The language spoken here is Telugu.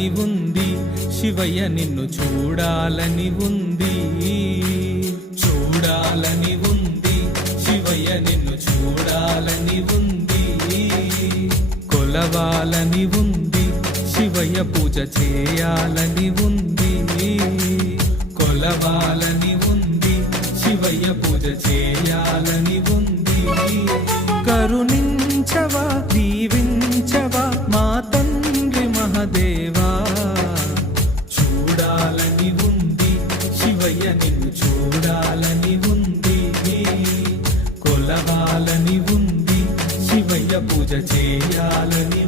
చూడాలని ఉంది శివయ్య నిన్ను చూడాలని ఉంది చూడాలని ఉంది శివయ్య నిన్ను చూడాలని ఉంది కొలవాలని ఉంది శివయ్య పూజ చేయాలని ఉంది కొలవాలని ఉంది శివయ్య పూజ చేయాలని ఉంది కరుణించవా దీవించవా మా తండ్రి మహదేవా చూడాలని ఉంది శివయ్య నిన్ను చూడాలని ఉంది కొలవాలని ఉంది శివయ్య పూజ చేయాలని